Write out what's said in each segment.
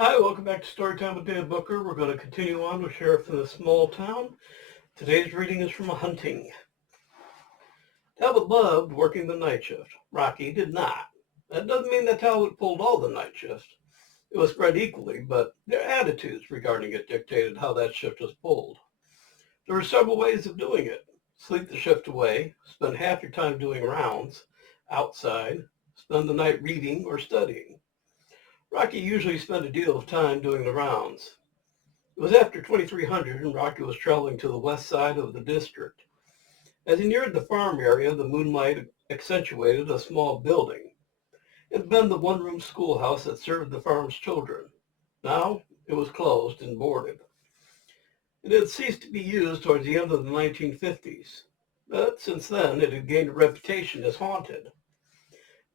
Hi, welcome back to Storytime with Dan Booker. We're going to continue on with Sheriff in a Small Town. Today's reading is from A Hunting. Talbot loved working the night shift. Rocky did not. That doesn't mean that Talbot pulled all the night shifts. It was spread equally, but their attitudes regarding it dictated how that shift was pulled. There were several ways of doing it. Sleep the shift away, spend half your time doing rounds outside, spend the night reading or studying. Rocky usually spent a deal of time doing the rounds. It was after 2300 and Rocky was traveling to the west side of the district. As he neared the farm area, the moonlight accentuated a small building. It had been the one-room schoolhouse that served the farm's children. Now it was closed and boarded. It had ceased to be used towards the end of the 1950s, but since then it had gained a reputation as haunted.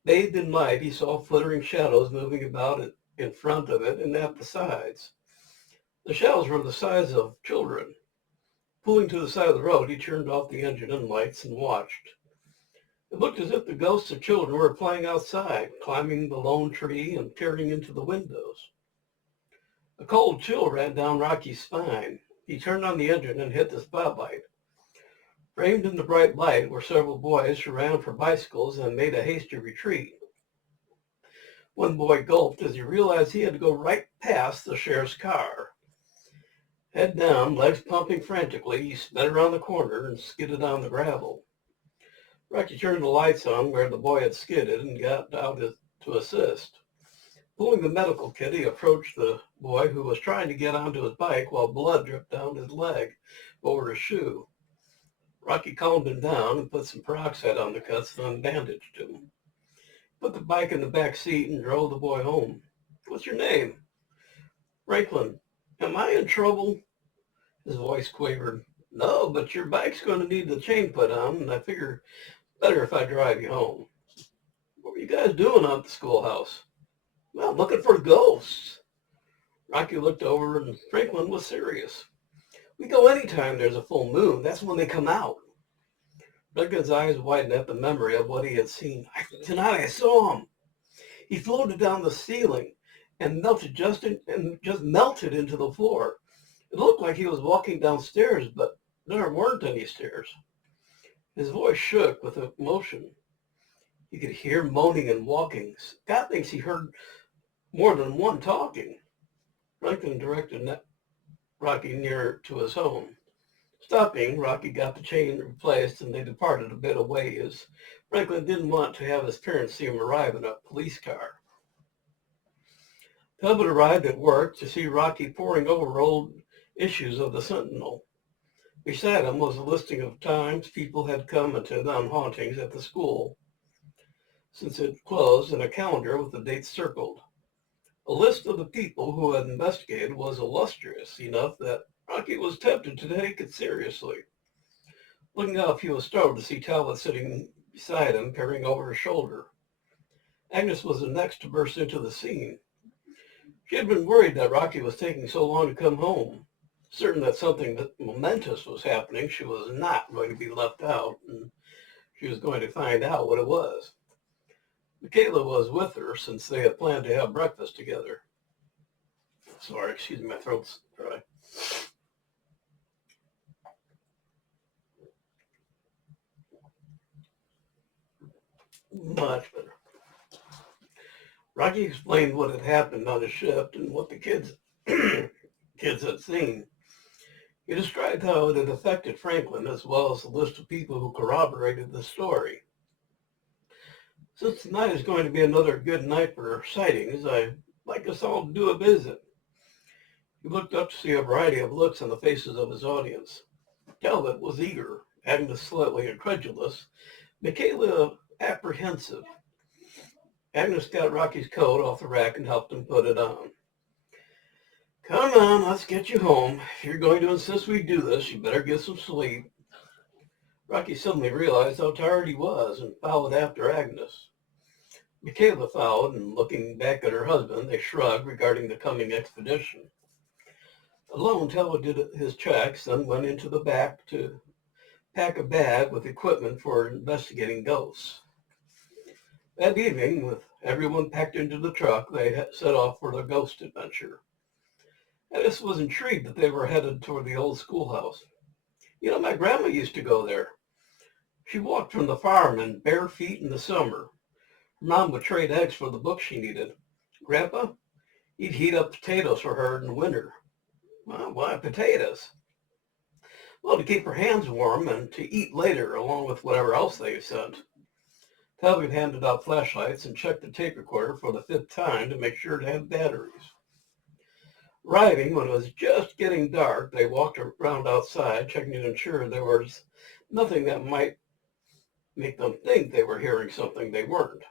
Bathed in light, he saw flittering shadows moving about it in front of it and at the sides. The shadows were the size of children. Pulling to the side of the road, he turned off the engine and lights and watched. It looked as if the ghosts of children were playing outside, climbing the lone tree and peering into the windows. A cold chill ran down Rocky's spine. He turned on the engine and hit the spotlight. Framed in the bright light were several boys who ran for bicycles and made a hasty retreat. One boy gulped as he realized he had to go right past the sheriff's car. Head down, legs pumping frantically, he sped around the corner and skidded on the gravel. Rocky turned the lights on where the boy had skidded and got out to assist. Pulling the medical kit, he approached the boy who was trying to get onto his bike while blood dripped down his leg over his shoe. Rocky calmed him down and put some peroxide on the cuts and then bandaged him. Put the bike in the back seat and drove the boy home. "What's your name?" "Franklin." "Am I in trouble?" His voice quavered. "No, but your bike's going to need the chain put on, and I figure better if I drive you home." "What were you guys doing out at the schoolhouse?" "Well, looking for ghosts." Rocky looked over, and Franklin was serious. "We go anytime there's a full moon. That's when they come out." Franklin's eyes widened at the memory of what he had seen. "Tonight I saw him. He floated down the ceiling and just melted into the floor. It looked like he was walking downstairs, but there weren't any stairs." His voice shook with emotion. He could hear moaning and walking. Scott thinks he heard more than one talking. Franklin directed Rocky nearer to his home. Stopping, Rocky got the chain replaced and they departed a bit away as Franklin didn't want to have his parents see him arrive in a police car. Talbot arrived at work to see Rocky poring over old issues of the Sentinel. Beside him was a listing of times people had commented on hauntings at the school since it closed and a calendar with the dates circled. A list of the people who had investigated was illustrious enough that Rocky was tempted to take it seriously. Looking up, he was startled to see Talbot sitting beside him, peering over his shoulder. Agnes was the next to burst into the scene. She had been worried that Rocky was taking so long to come home. Certain that something momentous was happening, she was not going to be left out, and she was going to find out what it was. Michaela was with her since they had planned to have breakfast together. Sorry, excuse me, my throat's dry. Much better. Rocky explained what had happened on his shift and what the kids had seen. He described how it had affected Franklin as well as the list of people who corroborated the story. "Since tonight is going to be another good night for sightings, I'd like us all to do a visit." He looked up to see a variety of looks on the faces of his audience. Talbot was eager, Agnes slightly incredulous, Michaela apprehensive. Agnes got Rocky's coat off the rack and helped him put it on. "Come on, let's get you home. If you're going to insist we do this, you better get some sleep." Rocky suddenly realized how tired he was and followed after Agnes. Michaela followed, and looking back at her husband, they shrugged regarding the coming expedition. Alone, Talbot did his checks, then went into the back to pack a bag with equipment for investigating ghosts. That evening, with Everyone packed into the truck. They set off for their ghost adventure. Agnes was intrigued that they were headed toward the old schoolhouse. You know, my grandma used to go there. She walked from the farm in bare feet in the summer. Her mom would trade eggs for the books she needed. Grandpa, he'd heat up potatoes for her in the winter. Well, why potatoes? Well, to keep her hands warm and to eat later along with whatever else they sent. Talbot handed out flashlights and checked the tape recorder for the fifth time to make sure it had batteries. Arriving when it was just getting dark, they walked around outside, checking to ensure there was nothing that might make them think they were hearing something they weren't.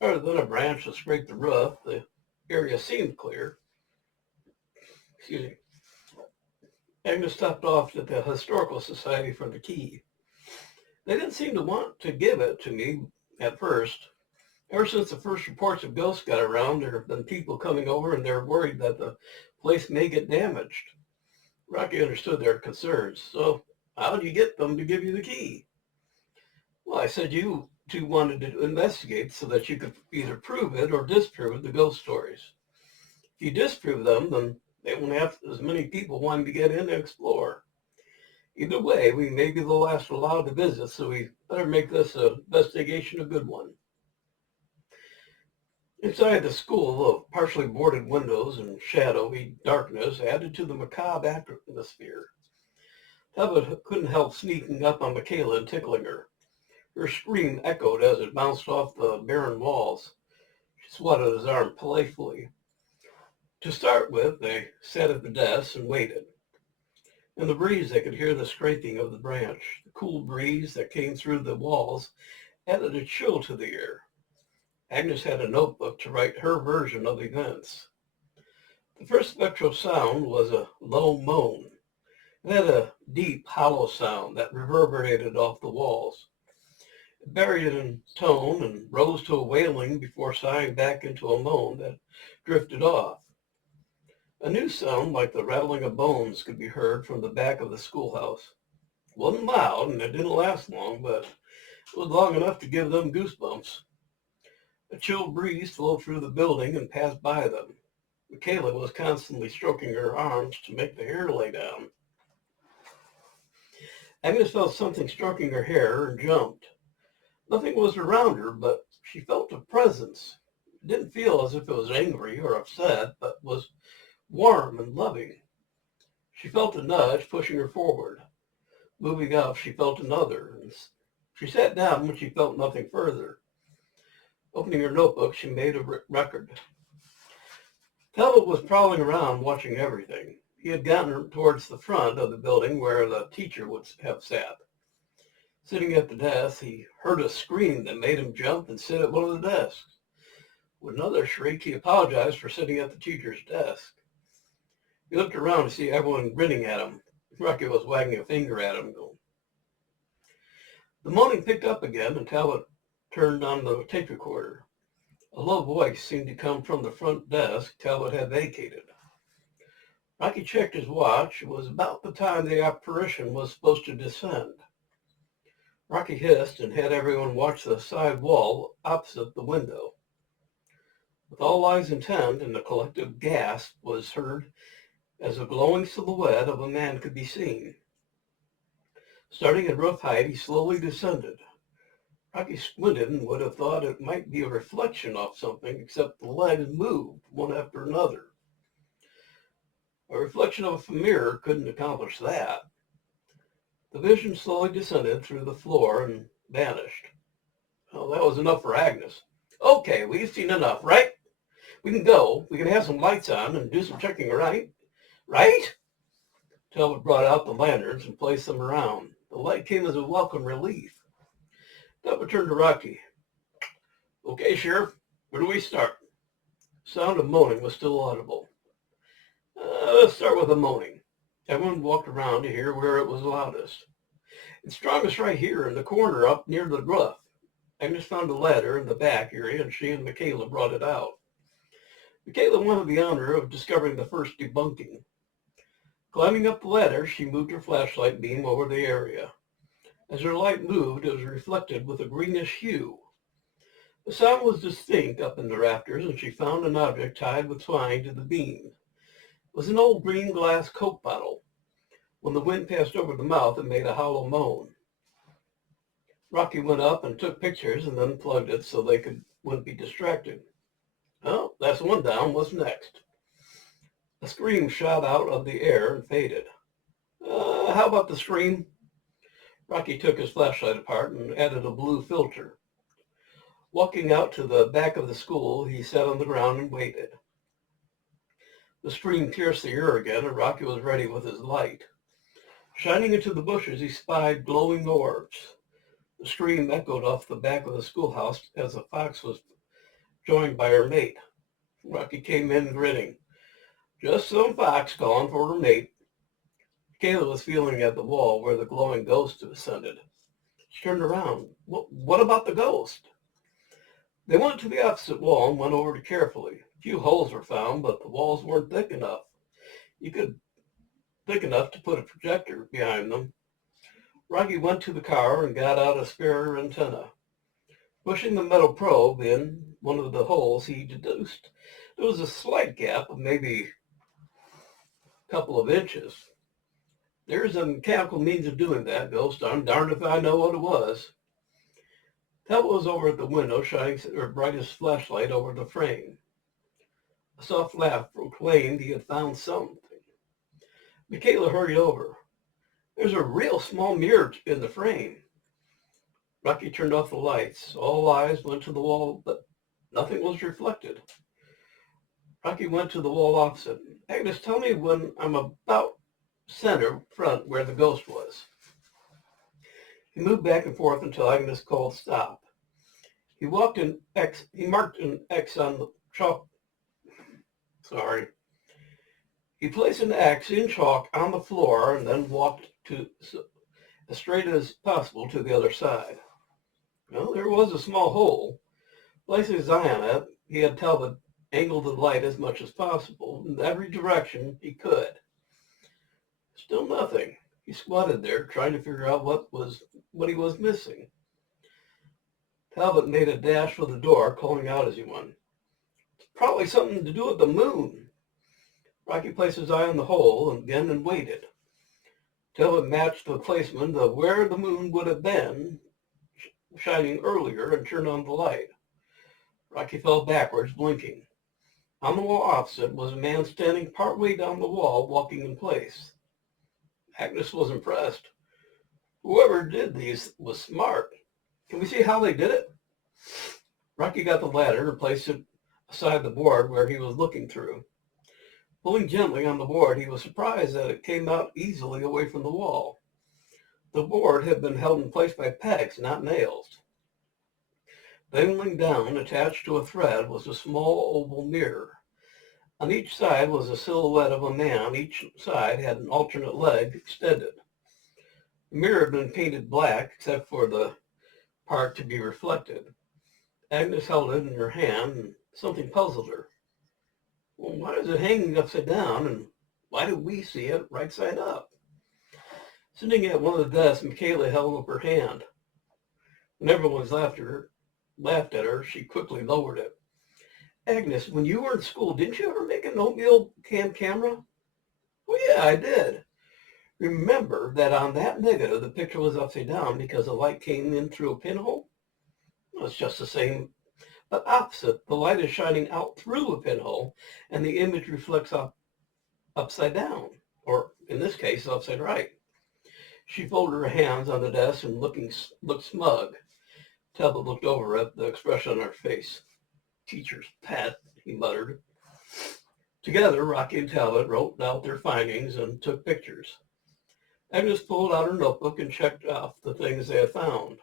Other than a branch that scraped the roof, the area seemed clear. Excuse me. Agnes stopped off at the Historical Society for the key. They didn't seem to want to give it to me at first. Ever since the first reports of ghosts got around, there have been people coming over and they're worried that the place may get damaged. Rocky understood their concerns. So how did you get them to give you the key? Well, I said you two wanted to investigate so that you could either prove it or disprove the ghost stories. If you disprove them, then they won't have as many people wanting to get in and explore. Either way, we may be the last allowed to visit, so we better make this investigation a good one. Inside the school, of partially boarded windows and shadowy darkness added to the macabre atmosphere. Talbot couldn't help sneaking up on Michaela and tickling her. Her scream echoed as it bounced off the barren walls. She swatted his arm playfully. To start with, they sat at the desk and waited. In the breeze, they could hear the scraping of the branch. The cool breeze that came through the walls added a chill to the air. Agnes had a notebook to write her version of events. The first spectral sound was a low moan. It had a deep, hollow sound that reverberated off the walls. It varied in tone and rose to a wailing before sighing back into a moan that drifted off. A new sound like the rattling of bones could be heard from the back of the schoolhouse. It wasn't loud and it didn't last long, but it was long enough to give them goosebumps. A chill breeze flowed through the building and passed by them. Michaela was constantly stroking her arms to make the hair lay down. Agnes felt something stroking her hair and jumped. Nothing was around her, but she felt a presence. It didn't feel as if it was angry or upset, but was warm and loving. She felt a nudge pushing her forward. Moving up, she felt another. And she sat down when she felt nothing further. Opening her notebook, she made a record. Talbot was prowling around watching everything. He had gotten towards the front of the building where the teacher would have sat. Sitting at the desk, he heard a scream that made him jump and sit at one of the desks. With another shriek, he apologized for sitting at the teacher's desk. He looked around to see everyone grinning at him. Rocky was wagging a finger at him. The moaning picked up again, and Talbot turned on the tape recorder. A low voice seemed to come from the front desk Talbot had vacated. Rocky checked his watch. It was about the time the apparition was supposed to descend. Rocky hissed and had everyone watch the side wall opposite the window. With all eyes intent, and a collective gasp was heard as a glowing silhouette of a man could be seen. Starting at roof height, he slowly descended. Rocky squinted and would have thought it might be a reflection of something, except the legs moved one after another. A reflection of a mirror couldn't accomplish that. The vision slowly descended through the floor and vanished. Well, that was enough for Agnes. Okay, we've seen enough, right? We can go. We can have some lights on and do some checking, right? Right? Talbot brought out the lanterns and placed them around. The light came as a welcome relief. Talbot turned to Rocky. Okay, Sheriff, where do we start? The sound of moaning was still audible. Let's start with the moaning. Everyone walked around to hear where it was loudest. It's strongest right here in the corner up near the roof. Agnes found a ladder in the back area and she and Michaela brought it out. Michaela wanted the honor of discovering the first debunking. Climbing up the ladder, she moved her flashlight beam over the area. As her light moved, it was reflected with a greenish hue. The sound was distinct up in the rafters, and she found an object tied with twine to the beam. It was an old green glass Coke bottle. When the wind passed over the mouth, it made a hollow moan. Rocky went up and took pictures and then plugged it so wouldn't be distracted. Oh, that's one down. What's next? A scream shot out of the air and faded. How about the scream? Rocky took his flashlight apart and added a blue filter. Walking out to the back of the school, he sat on the ground and waited. The scream pierced the air again, and Rocky was ready with his light. Shining into the bushes, he spied glowing orbs. The scream echoed off the back of the schoolhouse as a fox was joined by her mate. Rocky came in grinning. Just some fox calling for her mate. Kayla was feeling at the wall where the glowing ghost ascended. She turned around. What about the ghost? They went to the opposite wall and went over it carefully. A few holes were found, but the walls weren't thick enough. Thick enough to put a projector behind them. Rocky went to the car and got out a spare antenna. Pushing the metal probe in one of the holes, he deduced there was a slight gap of maybe a couple of inches. There's a mechanical means of doing that, Ghost. I'm darned if I know what it was. Talbot was over at the window, shining her brightest flashlight over the frame. A soft laugh proclaimed he had found something. Michaela hurried over. There's a real small mirror in the frame. Rocky turned off the lights. All eyes went to the wall, but nothing was reflected. Rocky went to the wall opposite. Agnes, tell me when I'm about center front where the ghost was. He moved back and forth until Agnes called stop. He marked an X on the chalk. He placed an X in chalk on the floor and then walked as straight as possible to the other side. Well, there was a small hole. Placing his eye on it, he had Talbot angle the light as much as possible in every direction he could. Still nothing. He squatted there, trying to figure out what he was missing. Talbot made a dash for the door, calling out as he went. It's probably something to do with the moon. Rocky placed his eye on the hole again and waited. Talbot matched the placement of where the moon would have been shining earlier and turned on the light. Rocky fell backwards, blinking. On the wall opposite was a man standing partway down the wall, walking in place. Agnes was impressed. Whoever did these was smart. Can we see how they did it? Rocky got the ladder and placed it aside the board where he was looking through. Pulling gently on the board, he was surprised that it came out easily away from the wall. The board had been held in place by pegs, not nails. Dangling down, attached to a thread, was a small oval mirror. On each side was a silhouette of a man. Each side had an alternate leg extended. The mirror had been painted black, except for the part to be reflected. Agnes held it in her hand, and something puzzled her. Well, why is it hanging upside down, and why do we see it right side up? Sitting at one of the desks, Michaela held up her hand. When everyone laughed at her, she quickly lowered it. Agnes, when you were in school, didn't you ever make an oatmeal can camera? Well, yeah, I did. Remember that on that negative, the picture was upside down because the light came in through a pinhole? Well, it's just the same, but opposite. The light is shining out through a pinhole, and the image reflects upside down, or in this case, upside right. She folded her hands on the desk and looked smug. Talbot looked over at the expression on her face. Teacher's pet, he muttered. Together, Rocky and Talbot wrote out their findings and took pictures. Agnes pulled out her notebook and checked off the things they had found.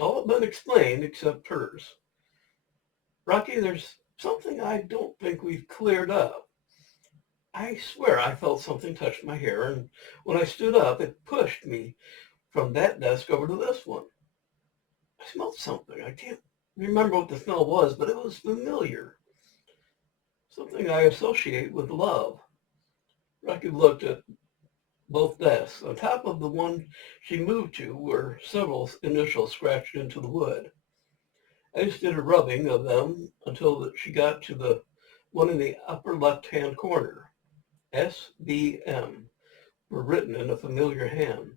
All had been explained except hers. Rocky, there's something I don't think we've cleared up. I swear I felt something touch my hair, and when I stood up, it pushed me from that desk over to this one. I smelled something. I can't remember what the smell was, but it was familiar. Something I associate with love. Rocky looked at both desks. On top of the one she moved to were several initials scratched into the wood. I just did a rubbing of them until she got to the one in the upper left-hand corner. SBM were written in a familiar hand.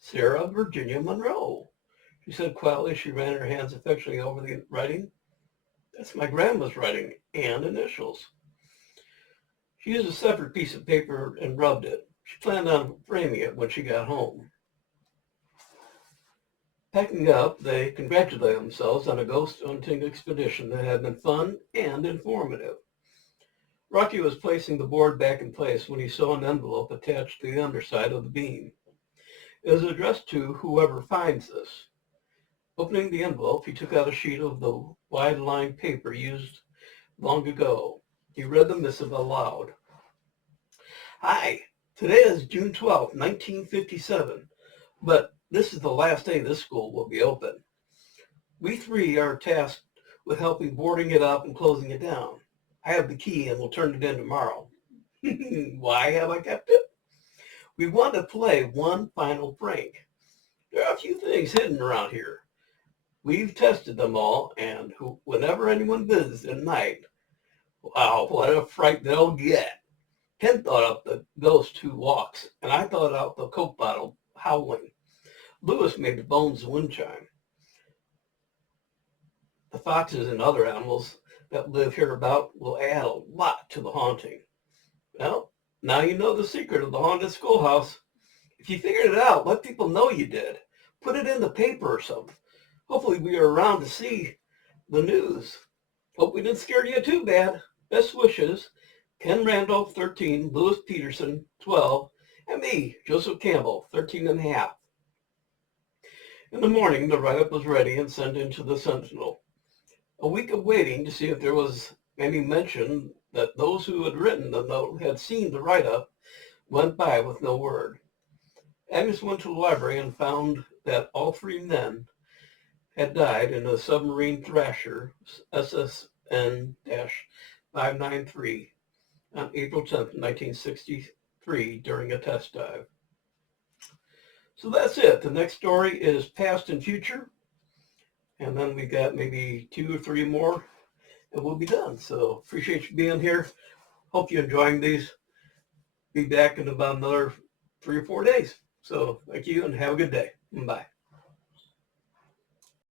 Sarah Virginia Monroe, she said quietly as she ran her hands affectionately over the writing. That's my grandma's writing and initials. She used a separate piece of paper and rubbed it. She planned on framing it when she got home. Packing up, they congratulated themselves on a ghost hunting expedition that had been fun and informative. Rocky was placing the board back in place when he saw an envelope attached to the underside of the beam. It was addressed to whoever finds this. Opening the envelope, he took out a sheet of the wide-lined paper used long ago. He read the missive aloud. Hi, today is June 12th, 1957, but this is the last day this school will be open. We three are tasked with helping boarding it up and closing it down. I have the key and will turn it in tomorrow. Why have I kept it? We want to play one final prank. There are a few things hidden around here. We've tested them all, and whenever anyone visits at night, wow, what a fright they'll get. Ken thought up the ghost who walks, and I thought out the Coke bottle howling. Lewis made the bones wind chime. The foxes and other animals that live hereabout will add a lot to the haunting. Well, now you know the secret of the haunted schoolhouse. If you figured it out, let people know you did. Put it in the paper or something. Hopefully we are around to see the news. Hope we didn't scare you too bad. Best wishes, Ken Randolph, 13, Lewis Peterson, 12, and me, Joseph Campbell, 13 and a half. In the morning, the write-up was ready and sent into the Sentinel. A week of waiting to see if there was any mention that those who had written the note had seen the write-up went by with no word. Agnes went to the library and found that all three men had died in a submarine Thrasher SSN-593 on April 10th, 1963 during a test dive. So that's it. The next story is Past and Future. And then we got maybe 2 or 3 more and we'll be done. So appreciate you being here. Hope you're enjoying these. Be back in about another 3 or 4 days. So thank you and have a good day. Bye.